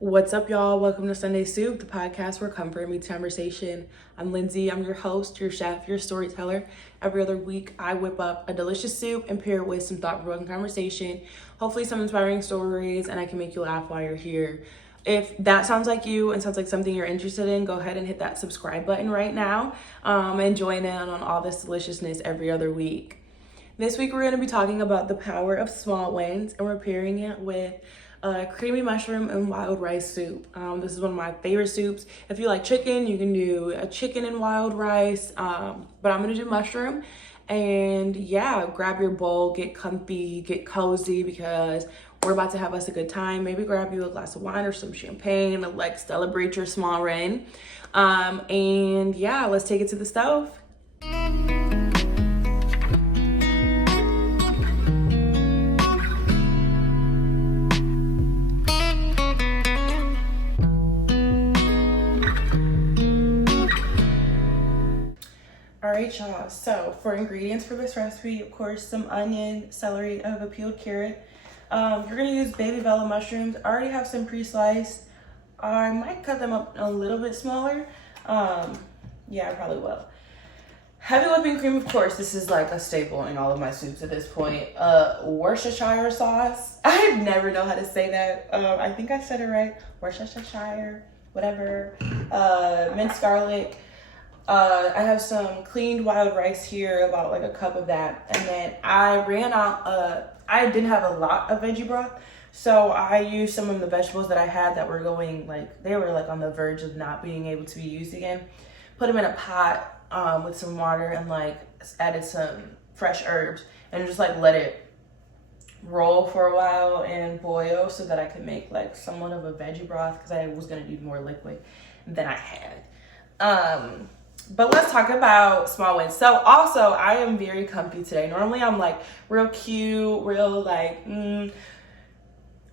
What's up, y'all? Welcome to Sunday Soup, the podcast where comfort meets conversation. I'm Lindsay. I'm your host, your chef, your storyteller. Every other week, I whip up a delicious soup and pair it with some thought-provoking conversation, hopefully some inspiring stories, and I can make you laugh while you're here. If that sounds like you and sounds like something you're interested in, go ahead and hit that subscribe button right now and join in on all this deliciousness every other week. This week, we're going to be talking about the power of small wins, and we're pairing it with creamy mushroom and wild rice soup. This is one of my favorite soups. If you like chicken, you can do a chicken and wild rice, but I'm gonna do mushroom. And yeah, grab your bowl, get comfy, get cozy, because we're about to have us a good time. Maybe grab you a glass of wine or some champagne to like celebrate your small win. And yeah, let's take it to the stove. Alright, y'all, so for ingredients for this recipe, of course, some onion, celery, I have a peeled carrot. You're gonna use baby bella mushrooms. I already have some pre-sliced. I might cut them up a little bit smaller. Yeah, I probably will. Heavy whipping cream, of course, this is like a staple in all of my soups at this point. Worcestershire sauce. I never know how to say that. I think I said it right. Worcestershire, whatever. Minced garlic. I have some cleaned wild rice here, about like a cup of that. And then I ran out, I didn't have a lot of veggie broth. So I used some of the vegetables that I had that were going like, they were like on the verge of not being able to be used again. Put them in a pot with some water and like added some fresh herbs and just like let it roll for a while and boil so that I could make like somewhat of a veggie broth, because I was gonna need more liquid than I had. But let's talk about small wins. So also, I am very comfy today. Normally I'm like real cute, real like, I'm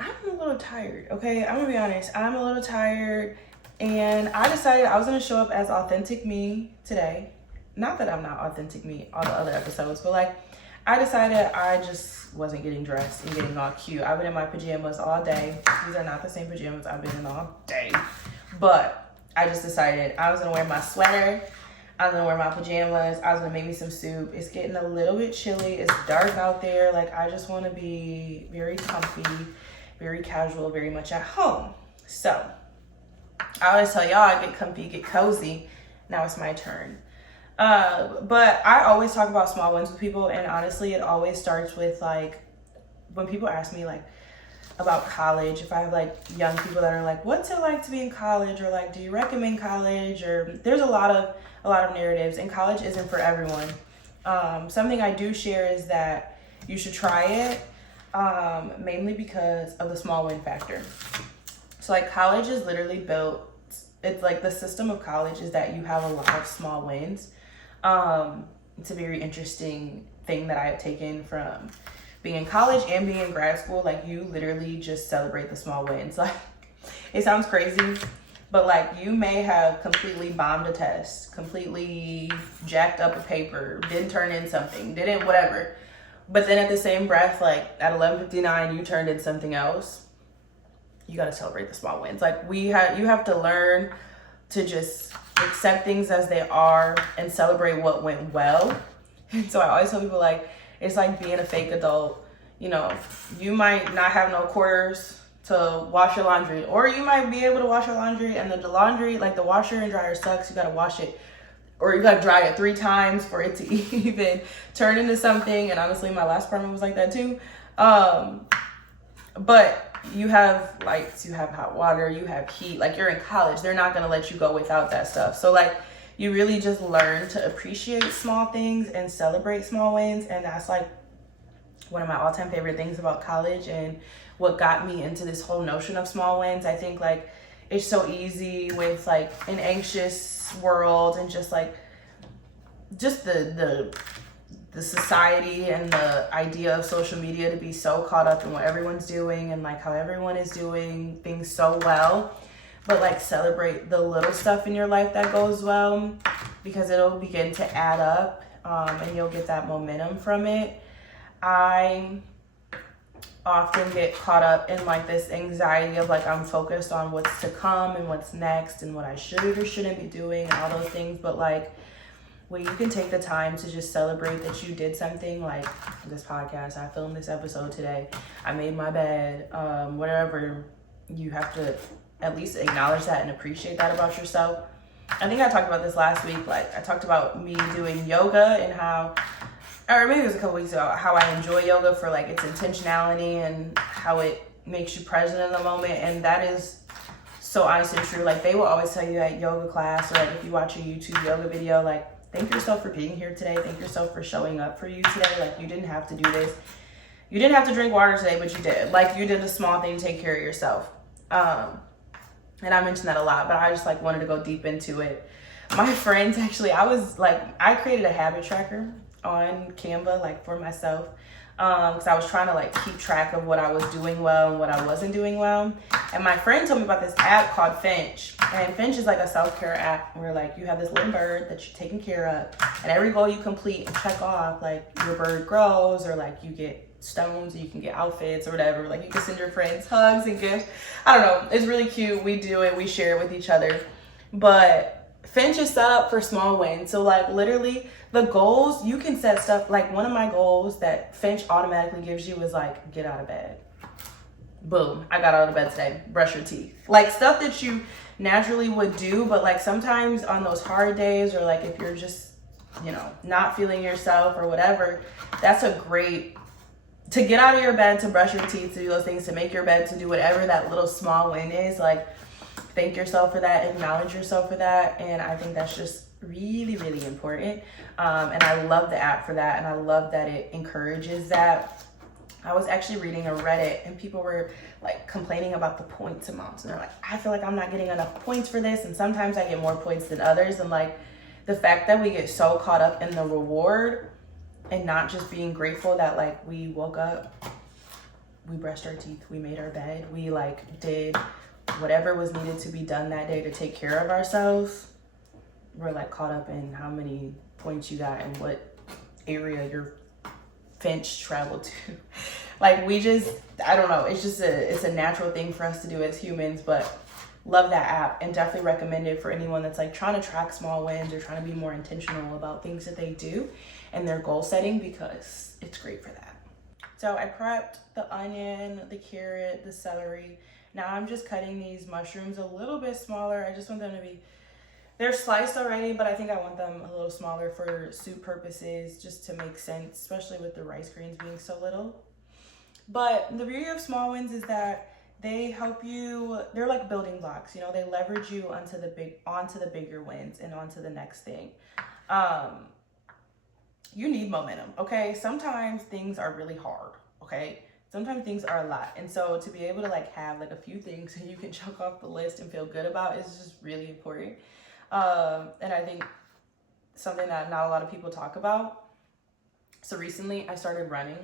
a little tired, okay? I'm gonna be honest, I'm a little tired, and I decided I was gonna show up as authentic me today. Not that I'm not authentic me all the other episodes, but like, I decided I just wasn't getting dressed and getting all cute. I've been in my pajamas all day. These are not the same pajamas I've been in all day. But I just decided I was gonna wear my sweater, I was gonna wear my pajamas, I was gonna make me some soup. It's getting a little bit chilly, it's dark out there. Like, I just wanna be very comfy, very casual, very much at home. So, I always tell y'all, I get comfy, get cozy. Now it's my turn. But I always talk about small wins with people, and honestly, it always starts with like, when people ask me like, about college, if I have like young people that are like, what's it like to be in college, or like, do you recommend college, or there's a lot of narratives, and college isn't for everyone. Something I do share is that you should try it, mainly because of the small win factor. So like, college is literally built, it's like the system of college is that you have a lot of small wins. It's a very interesting thing that I have taken from being in college and being in grad school. Like, you literally just celebrate the small wins. Like, it sounds crazy, but like, you may have completely bombed a test, completely jacked up a paper, didn't turn in something, didn't whatever. But then at the same breath, like at 11:59, you turned in something else. You got to celebrate the small wins. Like, you have to learn to just accept things as they are and celebrate what went well. And so I always tell people, like, it's like being a fake adult. You know, you might not have no quarters to wash your laundry, or you might be able to wash your laundry and the laundry, like the washer and dryer sucks. You got to wash it, or you got to dry it 3 times for it to even turn into something. And honestly, my last apartment was like that too. But you have lights, you have hot water, you have heat. Like, you're in college, they're not going to let you go without that stuff. So like, you really just learn to appreciate small things and celebrate small wins. And that's like one of my all-time favorite things about college, and what got me into this whole notion of small wins. I think like, it's so easy with like an anxious world, and just like, just the society and the idea of social media, to be so caught up in what everyone's doing and like how everyone is doing things so well. But like, celebrate the little stuff in your life that goes well, because it'll begin to add up, and you'll get that momentum from it. I often get caught up in like this anxiety of like I'm focused on what's to come and what's next and what I should or shouldn't be doing and all those things. But like when you can take the time to just celebrate that you did something, like this podcast, I filmed this episode today, I made my bed, whatever, you have to at least acknowledge that and appreciate that about yourself. I think I talked about this last week. Like I talked about me doing yoga and how, or maybe it was a couple weeks ago, how I enjoy yoga for like its intentionality and how it makes you present in the moment. And that is so honest and true. Like they will always tell you at yoga class, or like if you watch a YouTube yoga video, like thank yourself for being here today. Thank yourself for showing up for you today. Like you didn't have to do this. You didn't have to drink water today, but you did. Like you did a small thing to take care of yourself. And I mentioned that a lot, but I just like wanted to go deep into it. My friends actually, I created a habit tracker on Canva, like for myself. Because I was trying to like keep track of what I was doing well and what I wasn't doing well. And my friend told me about this app called Finch. And Finch is like a self-care app where like you have this little bird that you're taking care of. And every goal you complete and check off, like your bird grows, or like you get stones, or you can get outfits or whatever. Like you can send your friends hugs and gifts. I don't know. It's really cute. We do it. We share it with each other. But Finch is set up for small wins. So like literally the goals, you can set stuff, like one of my goals that Finch automatically gives you is like, get out of bed. Boom, I got out of bed today. Brush your teeth. Like stuff that you naturally would do, but like sometimes on those hard days, or like if you're just, you know, not feeling yourself or whatever, that's a great, to get out of your bed, to brush your teeth, to do those things, to make your bed, to do whatever that little small win is. Like thank yourself for that, acknowledge yourself for that. And I think that's just really, really important. And I love the app for that. And I love that it encourages that. I was actually reading a Reddit and people were like complaining about the points amounts. And they're like, I feel like I'm not getting enough points for this. And sometimes I get more points than others. And like the fact that we get so caught up in the reward and not just being grateful that like we woke up, we brushed our teeth, we made our bed, we like did whatever was needed to be done that day to take care of ourselves. We're like caught up in how many points you got and what area your Finch traveled to. Like we just, I don't know, it's just it's a natural thing for us to do as humans. But love that app and definitely recommend it for anyone that's like trying to track small wins or trying to be more intentional about things that they do and their goal setting, because it's great for that. So I prepped the onion, the carrot, the celery. Now I'm just cutting these mushrooms a little bit smaller. I just want them to be, they're sliced already, but I think I want them a little smaller for soup purposes, just to make sense, especially with the rice grains being so little. But the beauty of small wins is that they help you, they're like building blocks, you know, they leverage you onto the bigger wins and onto the next thing. You need momentum, okay? Sometimes things are really hard, okay? Sometimes things are a lot. And so to be able to like have like a few things that you can check off the list and feel good about is just really important. And I think something that not a lot of people talk about. So recently I started running,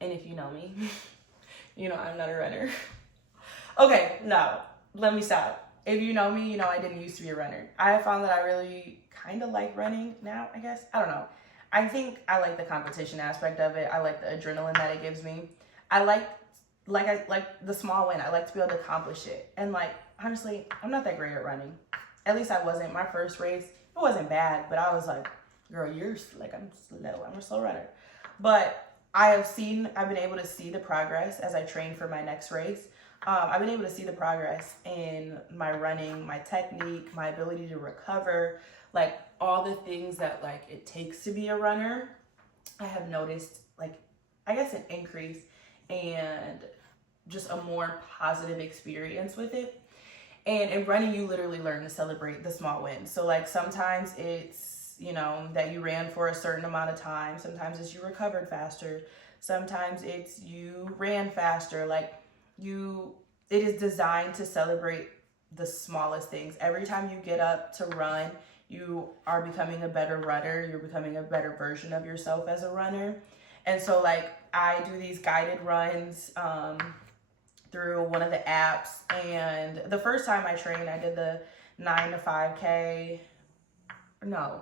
and if you know me, you know I'm not a runner. Okay, no, let me stop. If you know me, you know I didn't used to be a runner. I have found that I really kind of like running now, I guess. I don't know. I think I like the competition aspect of it. I like the adrenaline that it gives me. I like the small win. I like to be able to accomplish it. And like, honestly, I'm not that great at running. At least I wasn't. My first race, it wasn't bad, but I was like, girl, you're like, I'm slow. I'm a slow runner. But I've been able to see the progress as I train for my next race. I've been able to see the progress in my running, my technique, my ability to recover, like all the things that like it takes to be a runner. I have noticed like, I guess an increase and just a more positive experience with it. And in running, you literally learn to celebrate the small wins. So like sometimes it's, you know, that you ran for a certain amount of time. Sometimes it's you recovered faster. Sometimes it's you ran faster. Like it is designed to celebrate the smallest things. Every time you get up to run, you are becoming a better runner. You're becoming a better version of yourself as a runner. And so like I do these guided runs through one of the apps. And the first time I trained, I did the 9 to 5K. No,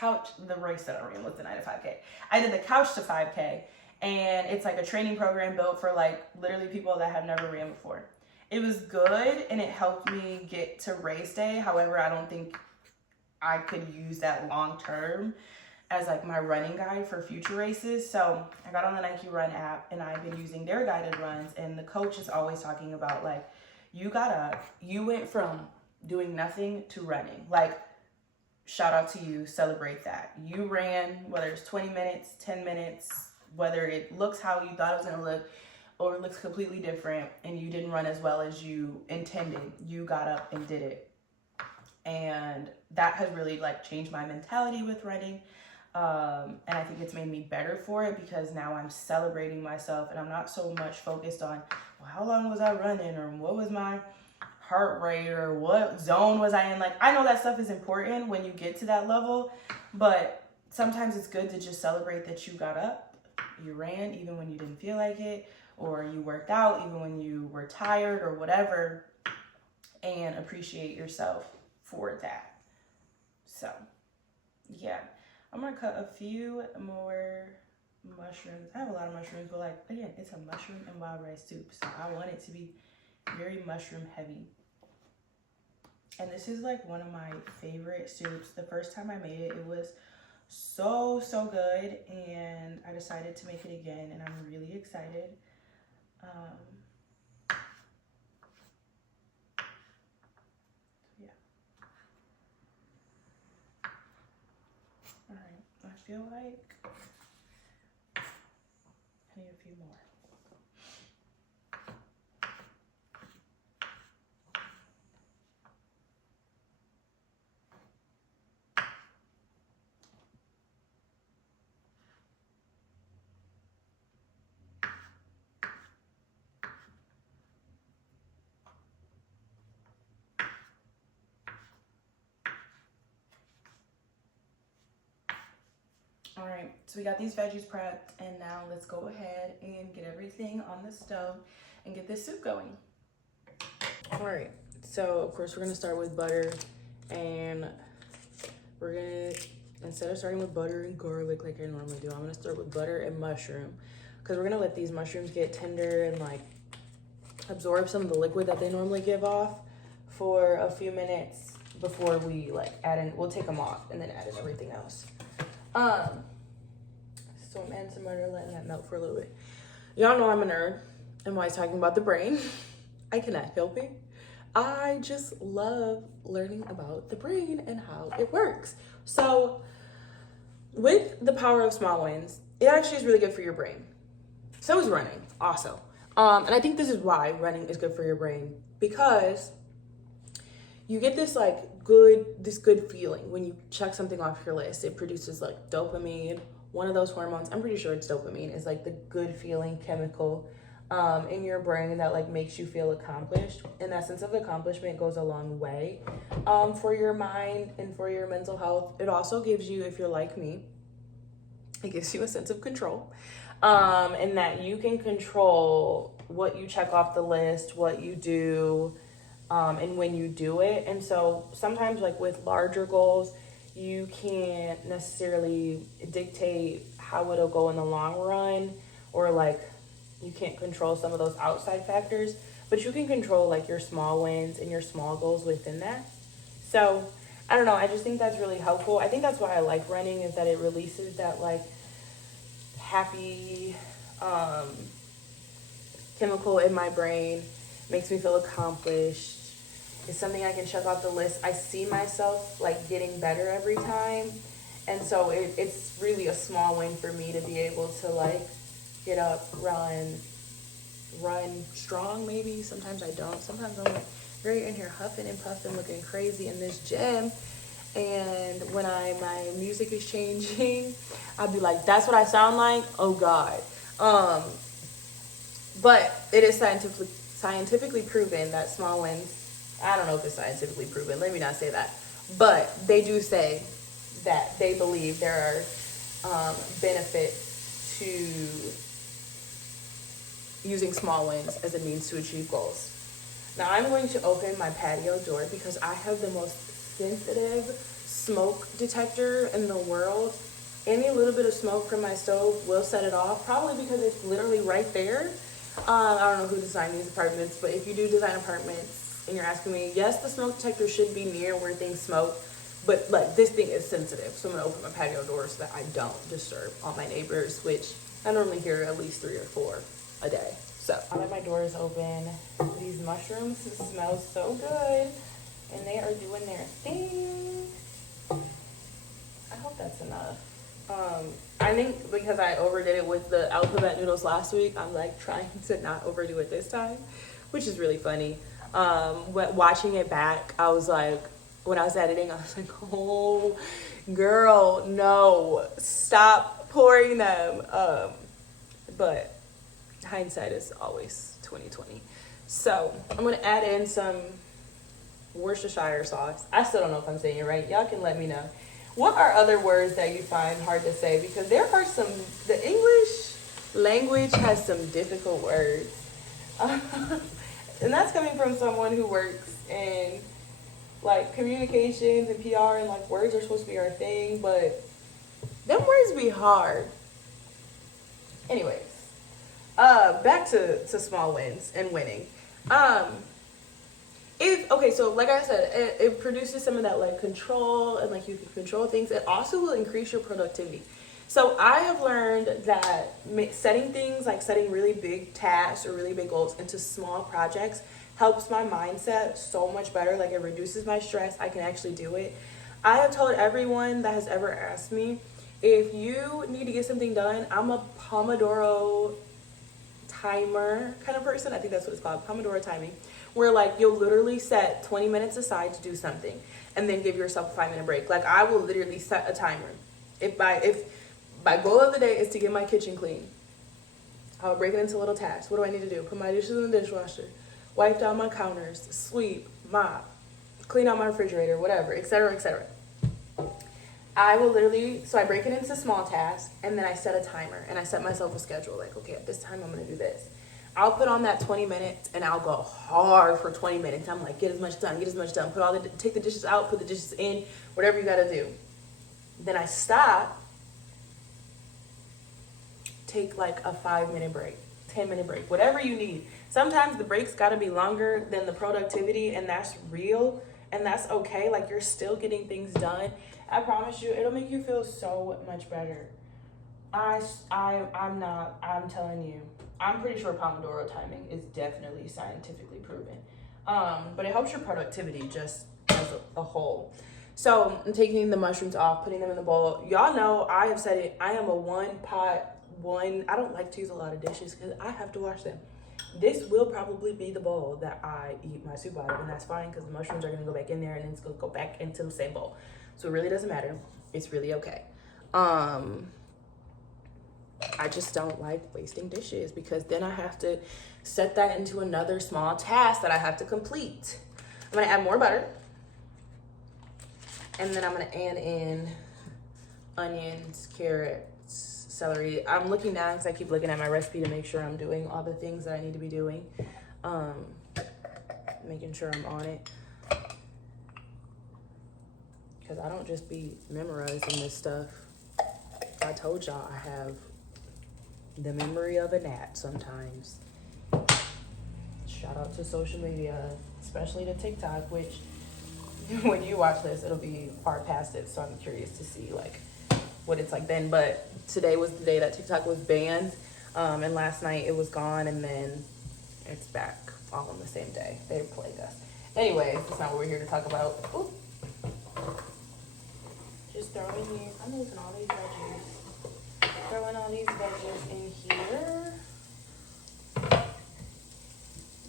the race that I ran was the 9 to 5K. I did the couch to 5K. And it's like a training program built for like literally people that have never ran before. It was good and it helped me get to race day. However, I don't think I could use that long term as like my running guide for future races. So I got on the Nike Run app and I've been using their guided runs, and the coach is always talking about like, you went from doing nothing to running. Like, shout out to you, celebrate that. You ran, whether it's 20 minutes, 10 minutes, whether it looks how you thought it was gonna look or it looks completely different, and you didn't run as well as you intended. You got up and did it. And that has really like changed my mentality with running. And I think it's made me better for it because now I'm celebrating myself and I'm not so much focused on, well, how long was I running or what was my heart rate or what zone was I in. Like, I know that stuff is important when you get to that level, but sometimes it's good to just celebrate that you got up, you ran even when you didn't feel like it, or you worked out even when you were tired or whatever, and appreciate yourself for that. So yeah, I'm gonna cut a few more mushrooms. I have a lot of mushrooms, but like, again, it's a mushroom and wild rice soup, so I want it to be very mushroom heavy. And this is like one of my favorite soups. The first time I made it, it was so good, and I decided to make it again, and I'm really excited. Yeah. All right, I feel like I need a few more. All right, so we got these veggies prepped, and now let's go ahead and get everything on the stove and get this soup going. All right, so of course we're gonna start with butter, and we're gonna, instead of starting with butter and garlic like I normally do, I'm gonna start with butter and mushroom, because we're gonna let these mushrooms get tender and like absorb some of the liquid that they normally give off for a few minutes before we like add in, we'll take them off and then add in everything else. So I'm adding some butter, letting that melt for a little bit. Y'all know I'm a nerd. I'm always talking about the brain. I cannot help it. I just love learning about the brain and how it works. So with the power of small wins, it actually is really good for your brain. So is running also. And I think this is why running is good for your brain, because you get this good feeling when you check something off your list. It produces like dopamine, one of those hormones. I'm pretty sure it's dopamine, is like the good feeling chemical in your brain that like makes you feel accomplished. And that sense of accomplishment goes a long way for your mind and for your mental health. It also gives you, if you're like me, it gives you a sense of control, and that you can control what you check off the list, what you do, and when you do it. And so sometimes like with larger goals, you can't necessarily dictate how it'll go in the long run, or like you can't control some of those outside factors, but you can control like your small wins and your small goals within that. So I don't know, I just think that's really helpful. I think that's why I like running, is that it releases that like happy chemical in my brain, makes me feel accomplished. It's something I can check off the list. I see myself like getting better every time. And so it's really a small win for me to be able to like get up, run strong maybe. Sometimes I don't. Sometimes I'm like very in here huffing and puffing, looking crazy in this gym. And when my music is changing, I'll be like, that's what I sound like? Oh God. But it is scientifically proven that small wins, I don't know if it's scientifically proven, let me not say that, but they do say that they believe there are benefits to using small wins as a means to achieve goals. Now I'm going to open my patio door because I have the most sensitive smoke detector in the world. Any little bit of smoke from my stove will set it off, probably because it's literally right there. I don't know who designed these apartments, but if you do design apartments and you're asking me, yes, the smoke detector should be near where things smoke, but like this thing is sensitive, so I'm gonna open my patio door so that I don't disturb all my neighbors, which I normally hear at least 3 or 4 a day. So now that my door is open, these mushrooms smell so good, and they are doing their thing. I hope that's enough. I think because I overdid it with the alphabet noodles last week, I'm like trying to not overdo it this time, which is really funny. Watching it back, I was like, when I was editing, I was like, oh, girl, no, stop pouring them. But hindsight is always 2020. So I'm gonna add in some Worcestershire sauce. I still don't know if I'm saying it right. Y'all can let me know. What are other words that you find hard to say? Because there are some, the English language has some difficult words. And that's coming from someone who works in like communications and PR, and like words are supposed to be our thing, but them words be hard. Anyways, back to small wins and winning. Okay, so like I said, it produces some of that like control, and like you can control things. It also will increase your productivity. So I have learned that setting things, like setting really big tasks or really big goals into small projects, helps my mindset so much better. Like it reduces my stress. I can actually do it. I have told everyone that has ever asked me, if you need to get something done, I'm a Pomodoro timer kind of person. I think that's what it's called, Pomodoro timing, where like you'll literally set 20 minutes aside to do something and then give yourself a 5-minute break. Like I will literally set a timer. If my goal of the day is to get my kitchen clean, I'll break it into little tasks. What do I need to do? Put my dishes in the dishwasher, wipe down my counters, sweep, mop, clean out my refrigerator, whatever, etc., etc. I will literally, so I break it into small tasks, and then I set a timer, and I set myself a schedule. Like, okay, at this time, I'm going to do this. I'll put on that 20 minutes, and I'll go hard for 20 minutes. I'm like, get as much done. Take the dishes out, put the dishes in, whatever you got to do. Then I stop, take like a 5-minute break, 10-minute break, whatever you need. Sometimes the breaks got to be longer than the productivity, and that's real, and that's okay. Like, you're still getting things done. I promise you, it'll make you feel so much better. I'm telling you, I'm pretty sure Pomodoro timing is definitely scientifically proven. But it helps your productivity just as a whole. So I'm taking the mushrooms off, putting them in the bowl. Y'all know I have said it, I am a I don't like to use a lot of dishes because I have to wash them. This will probably be the bowl that I eat my soup out of, and that's fine because the mushrooms are going to go back in there and then it's going to go back into the same bowl. So it really doesn't matter. It's really okay. I just don't like wasting dishes because then I have to set that into another small task that I have to complete. I'm going to add more butter. And then I'm going to add in onions, carrots, celery. I'm looking down because I keep looking at my recipe to make sure I'm doing all the things that I need to be doing. Making sure I'm on it. Because I don't just be memorizing this stuff. I told y'all I have the memory of a gnat sometimes. Shout out to social media, especially to TikTok, which when you watch this, it'll be far past it. So I'm curious to see like what it's like then. But today was the day that TikTok was banned. And last night it was gone, and then it's back all on the same day. They're playing us. Anyway, that's not what we're here to talk about. Ooh. Just throw in here. I'm losing all these veggies. Throwing all these veggies in here.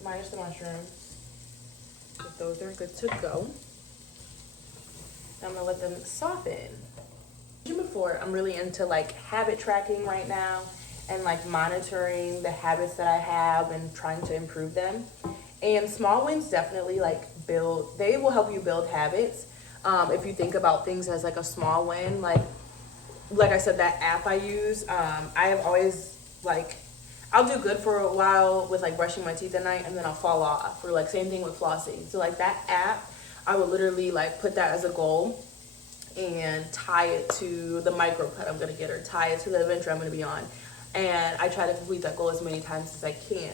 Minus the mushrooms. But those are good to go. I'm gonna let them soften. Before, I'm really into like habit tracking right now and like monitoring the habits that I have and trying to improve them. And small wins definitely like they will help you build habits. If you think about things as like a small win, like I said, that app I use, I have always like, I'll do good for a while with like brushing my teeth at night and then I'll fall off, or like same thing with flossing. So like that app, I would literally like put that as a goal. and tie it to the micro cut I'm gonna get, or tie it to the adventure I'm gonna be on. And I try to complete that goal as many times as I can.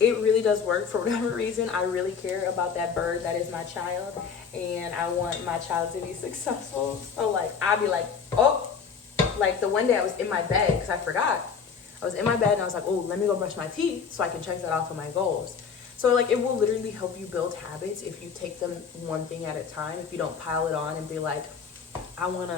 It really does work. For whatever reason, I really care about that bird that is my child, and I want my child to be successful. So like, I'll be like, oh, like the one day I was in my bed, because I forgot. I was in my bed and I was like, oh, let me go brush my teeth so I can check that off of my goals. So like, it will literally help you build habits if you take them one thing at a time. If you don't pile it on and be like, I don't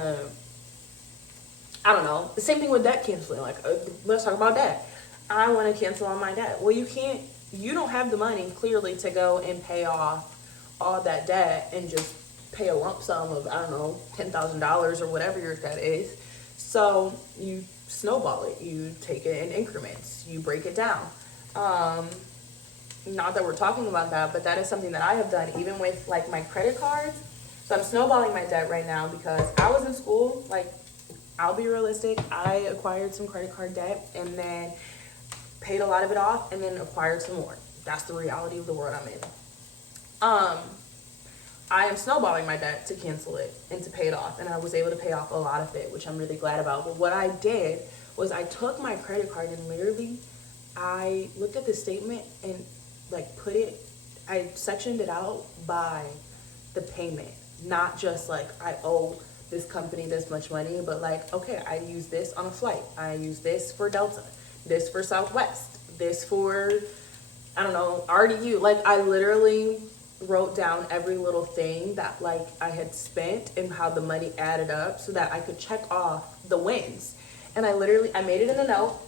know. The same thing with debt canceling. Like, let's talk about debt. I want to cancel on my debt. Well, you don't have the money clearly to go and pay off all that debt and just pay a lump sum of, I don't know, $10,000 or whatever your debt is. So you snowball it. You take it in increments. You break it down. Not that we're talking about that, but that is something that I have done even with like my credit cards. So I'm snowballing my debt right now because I was in school. Like, I'll be realistic. I acquired some credit card debt and then paid a lot of it off and then acquired some more. That's the reality of the world I'm in. I am snowballing my debt to cancel it and to pay it off. And I was able to pay off a lot of it, which I'm really glad about. But what I did was I took my credit card and literally I looked at the statement and like I sectioned it out by the payment. Not just like I owe this company this much money, but like, okay, I use this on a flight. I use this for Delta, this for Southwest, this for, I don't know, RDU. Like, I literally wrote down every little thing that like I had spent and how the money added up so that I could check off the wins. And I made it in a note,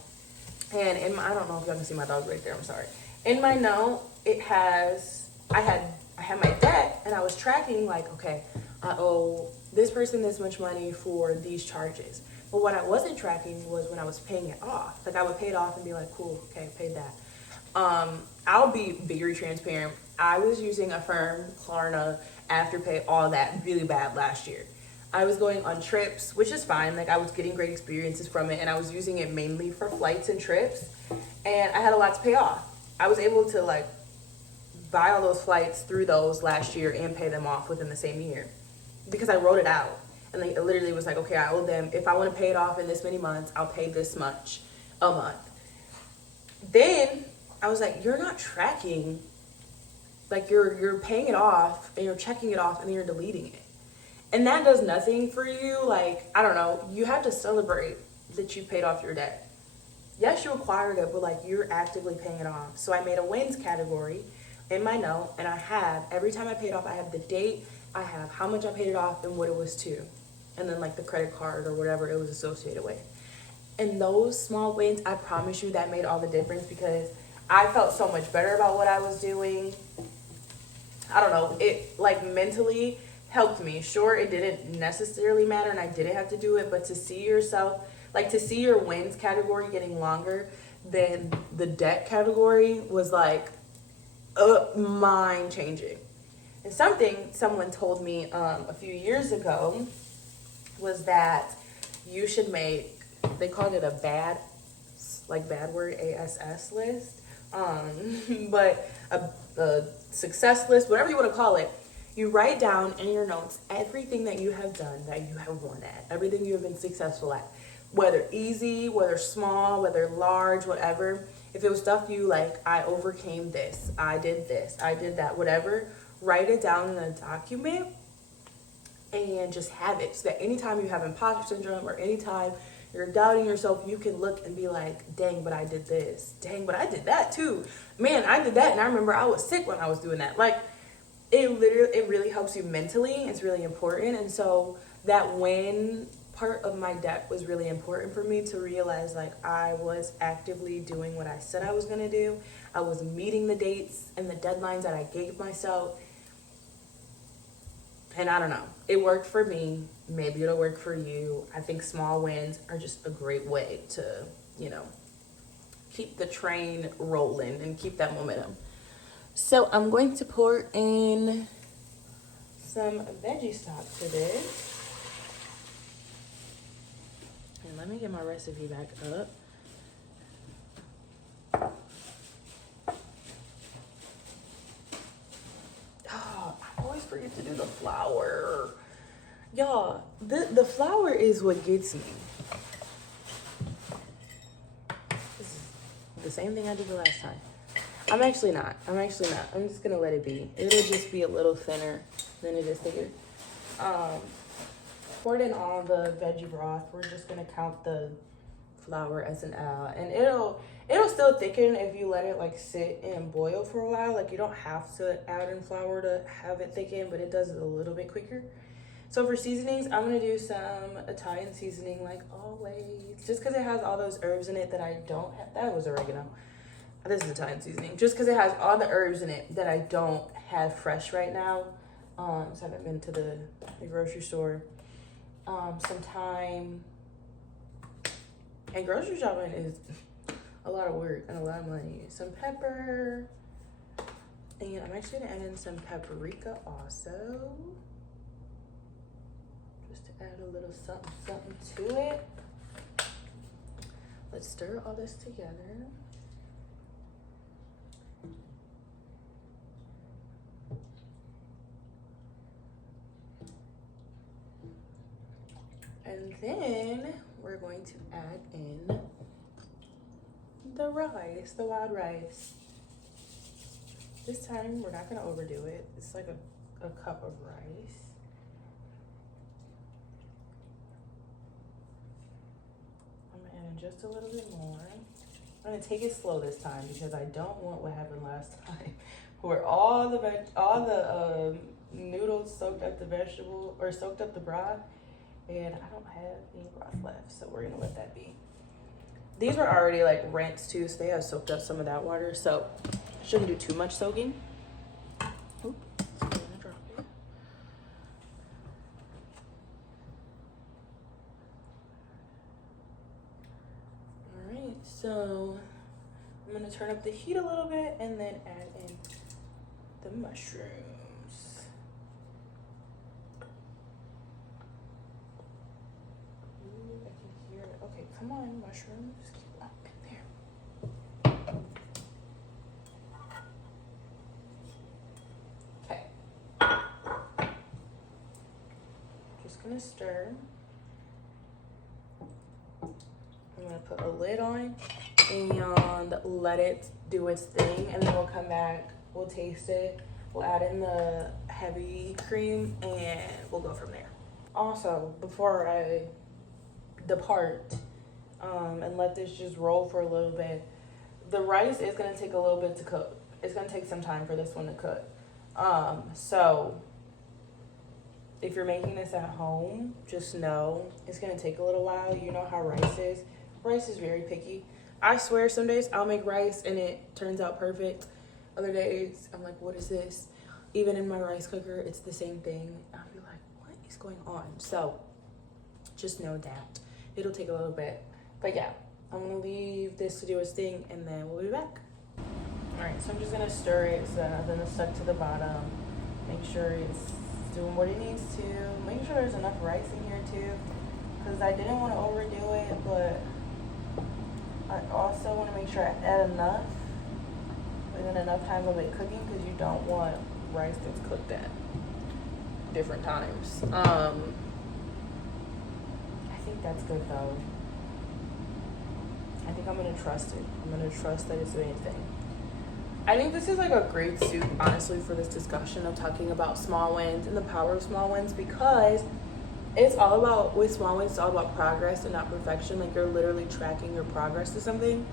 and I don't know if y'all can see my dog right there, I'm sorry. In my note, I had my debt, and I was tracking like, okay, I owe this person this much money for these charges. But what I wasn't tracking was when I was paying it off. Like, I would pay it off and be like, cool, okay, paid that. I'll be very transparent. I was using Affirm, Klarna, Afterpay, all that really bad last year. I was going on trips, which is fine. Like, I was getting great experiences from it, and I was using it mainly for flights and trips. And I had a lot to pay off. I was able to like buy all those flights through those last year and pay them off within the same year because I wrote it out. And it literally was like, okay, I owe them, if I want to pay it off in this many months, I'll pay this much a month. Then I was like, you're not tracking, like you're paying it off and you're checking it off and then you're deleting it. And that does nothing for you. Like, I don't know, you have to celebrate that you paid off your debt. Yes, you acquired it, but like, you're actively paying it off. So I made a wins category in my note, and I have, every time I paid off, I have the date, I have how much I paid it off and what it was to, and then like the credit card or whatever it was associated with. And those small wins, I promise you, that made all the difference because I felt so much better about what I was doing. I don't know, it like mentally helped me. Sure, it didn't necessarily matter and I didn't have to do it, but to see yourself, like to see your wins category getting longer than the debt category was like mind changing. And something someone told me a few years ago was that you should make, they called it a bad word, ASS list, but a success list, whatever you want to call it. You write down in your notes everything that you have done, that you have won at, everything you have been successful at, whether easy, whether small, whether large, whatever. If it was stuff you like, I overcame this, I did that, whatever, write it down in a document and just have it so that anytime you have imposter syndrome or anytime you're doubting yourself, you can look and be like, dang, but I did this. Dang, but I did that too. Man, I did that and I remember I was sick when I was doing that. Like, it really helps you mentally. It's really important. And so that win part of my debt was really important for me to realize, like, I was actively doing what I said I was going to do. I was meeting the dates and the deadlines that I gave myself. And I don't know, it worked for me. Maybe it'll work for you. I think small wins are just a great way to, keep the train rolling and keep that momentum. So I'm going to pour in some veggie stock for this. And let me get my recipe back up. Oh, I always forget to do the flour. Y'all, the flour is what gets me. This is the same thing I did the last time. I'm actually not. I'm just gonna let it be. It'll just be a little thinner than it is thicker. Poured in all the veggie broth. We're just gonna count the flour as an L, and it'll still thicken if you let it like sit and boil for a while. Like you don't have to add in flour to have it thicken, but it does it a little bit quicker. So for seasonings, I'm gonna do some Italian seasoning like always, just because it has all those herbs in it that I don't have. That was oregano. This is Italian seasoning, just because it has all the herbs in it that I don't have fresh right now. So I haven't been to the grocery store. Some thyme. And grocery shopping is a lot of work and a lot of money. Some pepper. And I'm actually gonna add in some paprika also. Just to add a little something to it. Let's stir all this together. And then we're going to add in the rice, the wild rice. This time we're not gonna overdo it. It's like a cup of rice. I'm gonna add in just a little bit more. I'm gonna take it slow this time because I don't want what happened last time, where all the noodles soaked up the vegetable or soaked up the broth. And I don't have any broth left, so we're gonna let that be. These were already like rinsed too, so they have soaked up some of that water, so shouldn't do too much soaking. Oops, I'm gonna drop it. All right, so I'm gonna turn up the heat a little bit and then add in the mushrooms. Okay, come on, mushrooms. Keep up in there. Okay. Just gonna stir. I'm gonna put a lid on and let it do its thing, and then we'll come back, we'll taste it, we'll add in the heavy cream, and we'll go from there. Also, before I depart and let this just roll for a little bit, the rice is going to take a little bit to cook. It's going to take some time for this one to cook. So if you're making this at home, just know it's going to take a little while. You know how rice is. Rice is very picky. I swear some days I'll make rice and it turns out perfect. Other days I'm like, what is this? Even in my rice cooker, it's the same thing. I'll be like, what is going on? So just know that it'll take a little bit. But yeah, I'm gonna leave this to do its thing and then we'll be back. All right, so I'm just gonna stir it so nothing is stuck to the bottom. Make sure it's doing what it needs to. Make sure there's enough rice in here too, because I didn't want to overdo it, but I also want to make sure I add enough within enough time of it cooking, because you don't want rice that's cooked at different times. I think that's good though. I think I'm gonna trust it. I'm gonna trust that it's doing its thing. I think this is like a great soup, honestly, for this discussion of talking about small wins and the power of small wins, because it's all about, with small wins, it's all about progress and not perfection. Like, you're literally tracking your progress to something.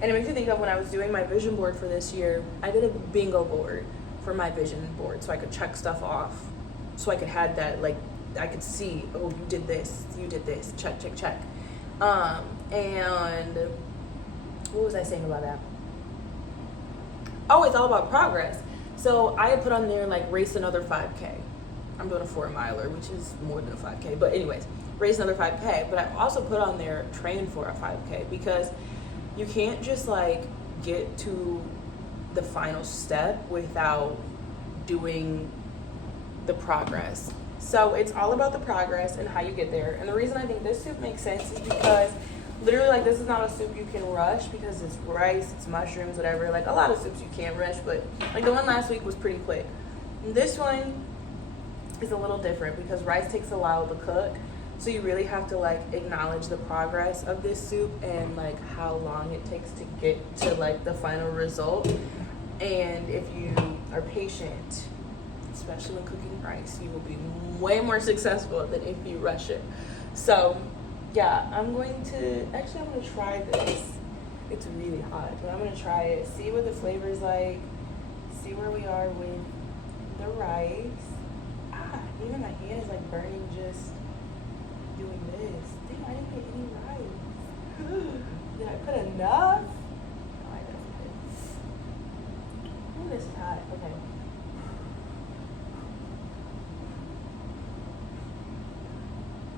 And it makes me think of when I was doing my vision board for this year, I did a bingo board for my vision board so I could check stuff off. So I could have that, like, I could see, oh, you did this, check, check, check. And what was I saying about that? Oh, it's all about progress. So I had put on there, like, race another 5K. I'm doing a 4-miler, which is more than a 5K. But anyways, race another 5K. But I also put on there, train for a 5K, because you can't just, like, get to the final step without doing the progress. So it's all about the progress and how you get there. And the reason I think this soup makes sense is because literally, like, this is not a soup you can rush, because it's rice, it's mushrooms, whatever. Like, a lot of soups you can't rush, but like the one last week was pretty quick. And this one, is a little different because rice takes a while to cook. So you really have to like acknowledge the progress of this soup and like how long it takes to get to like the final result. And if you are patient, especially when cooking rice, you will be way more successful than if you rush it. So yeah, I'm going to try this. It's really hot, but I'm gonna try it, see what the flavor's like, see where we are with the rice. Even my hand is like burning just doing this. Dang, I didn't get any rice. Did I put enough? No, I definitely did. Ooh, this is hot. Okay.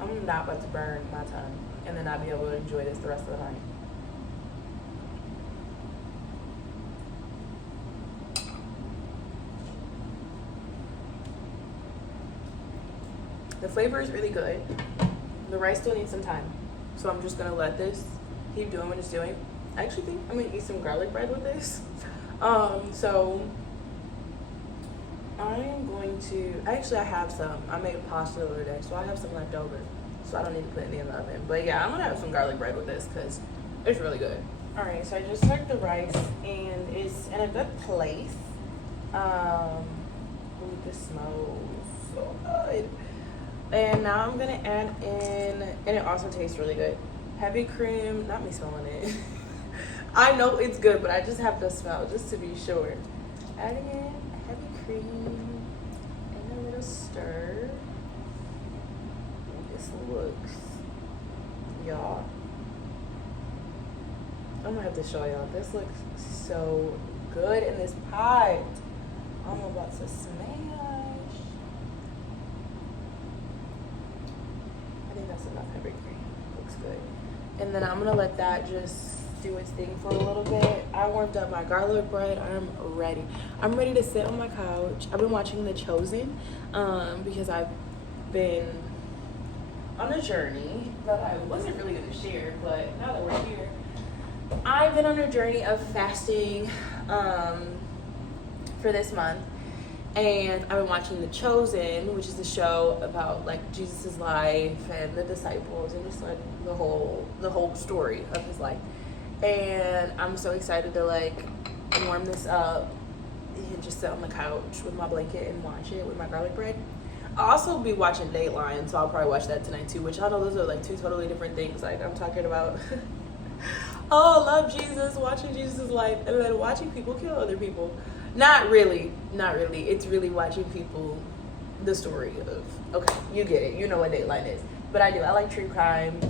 I'm not about to burn my tongue and then not be able to enjoy this the rest of the night. The flavor is really good. The rice still needs some time. So I'm just gonna let this keep doing what it's doing. I actually think I'm gonna eat some garlic bread with this. So I'm going to, I have some. I made pasta the other day, so I have some left over. So I don't need to put any in the oven. But yeah, I'm gonna have some garlic bread with this because it's really good. All right, so I just took the rice and it's in a good place. Ooh, this smells so good. And now I'm gonna add in, and it also tastes really good, heavy cream, not me smelling it. I know it's good, but I just have to smell just to be sure. Adding in heavy cream and a little stir. This looks, y'all, I'm gonna have to show y'all. This looks so good in this pot. I'm about to smash. I think that's enough heavy cream. Looks good. And then I'm gonna let that just do its thing for a little bit. I warmed up my garlic bread. I'm ready. I'm ready to sit on my couch. I've been watching The Chosen because I've been on a journey that I wasn't really gonna share, but now that we're here, I've been on a journey of fasting for this month. And I've been watching The Chosen, which is the show about like Jesus's life and the disciples and just like the whole story of his life. And I'm so excited to like warm this up and just sit on the couch with my blanket and watch it with my garlic bread. I'll also be watching Dateline, so I'll probably watch that tonight too, which I know those are like two totally different things. Like I'm talking about oh, love Jesus, watching Jesus' life, and then watching people kill other people. Not really. It's really watching people, the story of, okay, you get it. You know what Dateline is. But I do. I like true crime.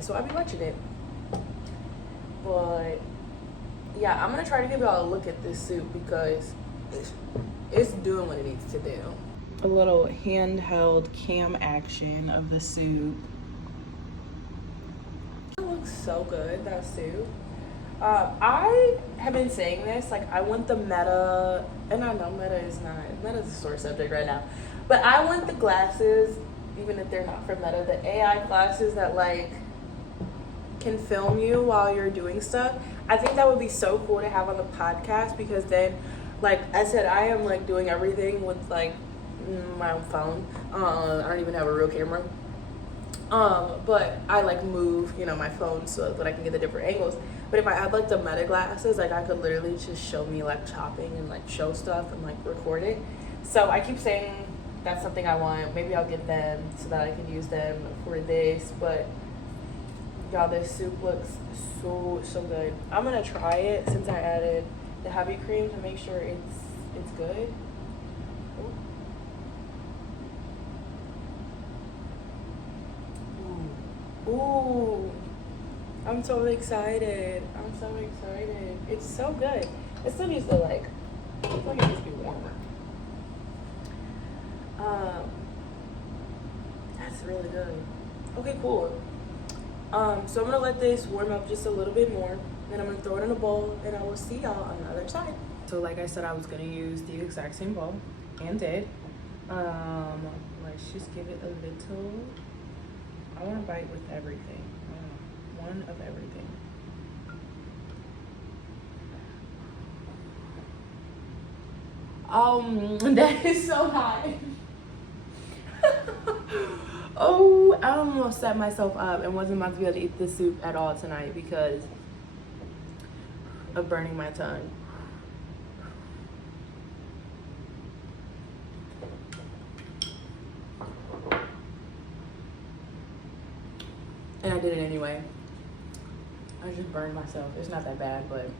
So I'll be watching it. But yeah, I'm going to try to give y'all a look at this soup because it's doing what it needs to do. A little handheld cam action of the soup. It looks so good, that soup. I have been saying this, like I want the Meta, and I know Meta's a sore subject right now, but I want the glasses, even if they're not from Meta, the AI glasses that like can film you while you're doing stuff. I think that would be so cool to have on the podcast because then, like I said, I am like doing everything with like my own phone. I don't even have a real camera. But I like move, my phone so that I can get the different angles. But if I had like the Meta glasses, like I could literally just show me like chopping and like show stuff and like record it. So I keep saying that's something I want. Maybe I'll get them so that I can use them for this. But y'all, this soup looks so good. I'm gonna try it since I added the heavy cream to make sure it's good. Ooh, I'm so excited. It's so good. It still needs to it needs to be warmer. That's really good. Okay, cool. So I'm gonna let this warm up just a little bit more, then I'm gonna throw it in a bowl, and I will see y'all on the other side. So like I said, I was gonna use the exact same bowl, and did. Let's just give it a little. I want to bite with everything. One of everything. That is so hot. Oh, I almost set myself up and wasn't about to be able to eat this soup at all tonight because of burning my tongue. And I did it anyway. I just burned myself. It's not that bad, but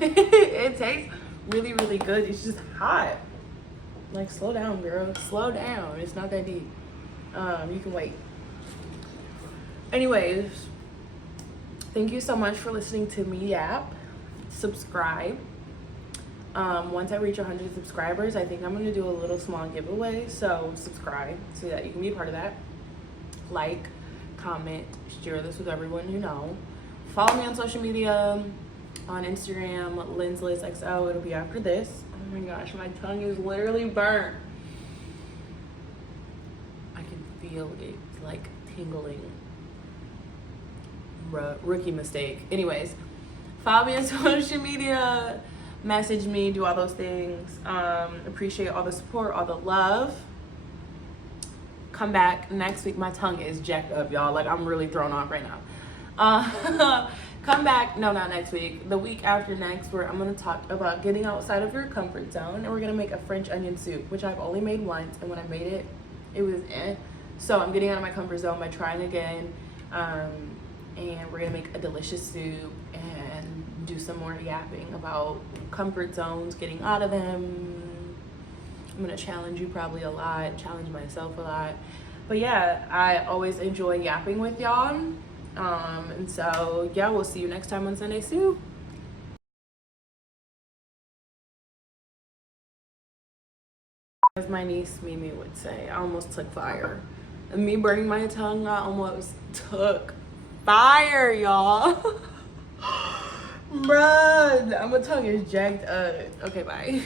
it tastes really, really good. It's just hot. Like, slow down, girl. Slow down. It's not that deep. You can wait. Anyways, thank you so much for listening to me yap. Subscribe. Once I reach 100 subscribers, I think I'm going to do a little small giveaway. So subscribe so that you can be a part of that. Like, comment, share this with everyone you know. Follow me on social media, on Instagram, LensLizXO. It'll be after this. Oh my gosh, my tongue is literally burnt. I can feel it like tingling. Rookie mistake. Anyways, follow me on social media, message me, do all those things. Appreciate all the support, all the love. Come back next week. My tongue is jacked up, y'all. Like, I'm really thrown off right now. Come back, no, not next week, the week after next, where I'm going to talk about getting outside of your comfort zone, and we're going to make a French onion soup, which I've only made once, and when I made it, it was so I'm getting out of my comfort zone by trying again, and we're going to make a delicious soup and do some more yapping about comfort zones, getting out of them. I'm going to challenge you probably a lot, challenge myself a lot, but yeah, I always enjoy yapping with y'all. And so, yeah, we'll see you next time on Sunday Soup. As my niece Mimi would say, I almost took fire. And me burning my tongue, I almost took fire, y'all. Bruh, my tongue is jacked up. Okay, bye.